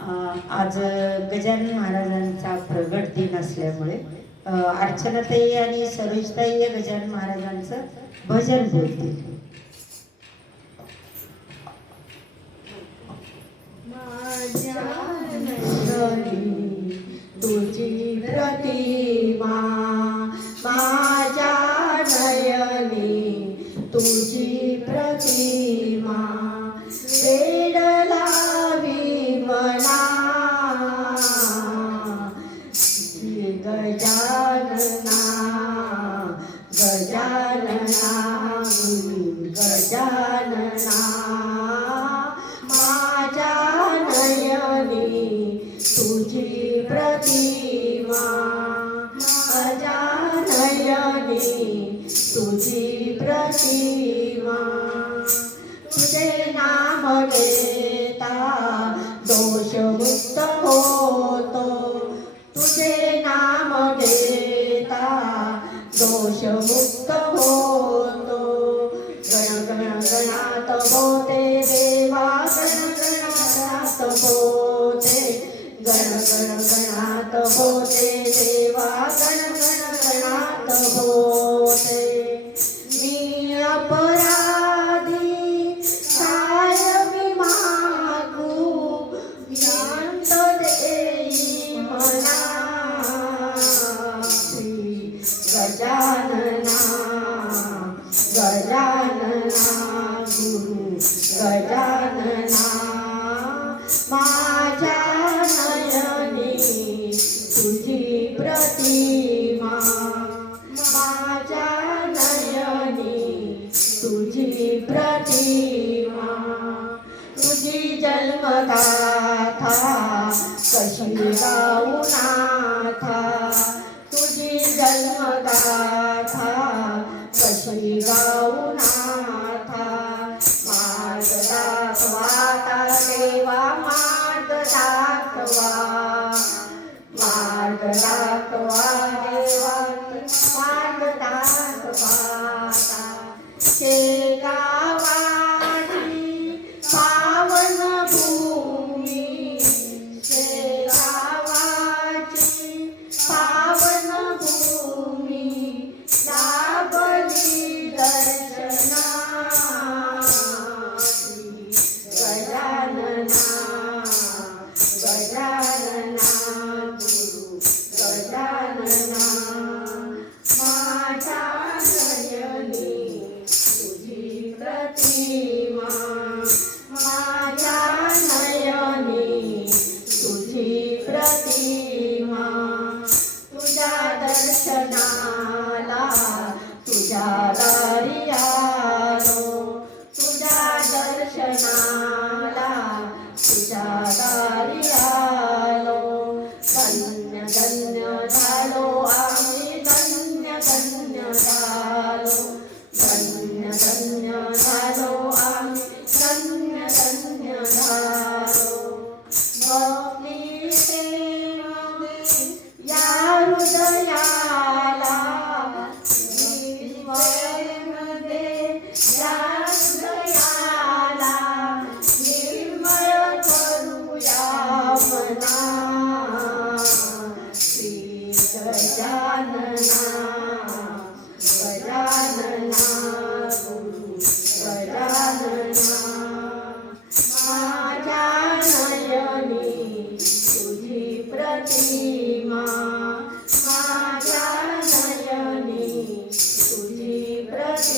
आज गजानन महाराजांचा प्रगट दिन असल्यामुळे अर्चनाताई आणि सरोजताई या गजानन महाराजांचं भजन बोलतील. तुझी प्रती गजानना गजानना गजानना माझ्या नयनी तुझी प्रतिमा. माझ्या नयनी तुझी प्रतिमा. तुझे नाम घेता दोषमुक्त हो ગણાત હોતે દેવા ગણ ગણ ગણાત હોતે અપરાધી કાયમી માગુ જ્ઞાન તો દેઈ મના ગજાનના ગજાનના ગુરુ ગજાનના कशी गाऊ नाथा तुझी जन्मगाथा कशी गाऊ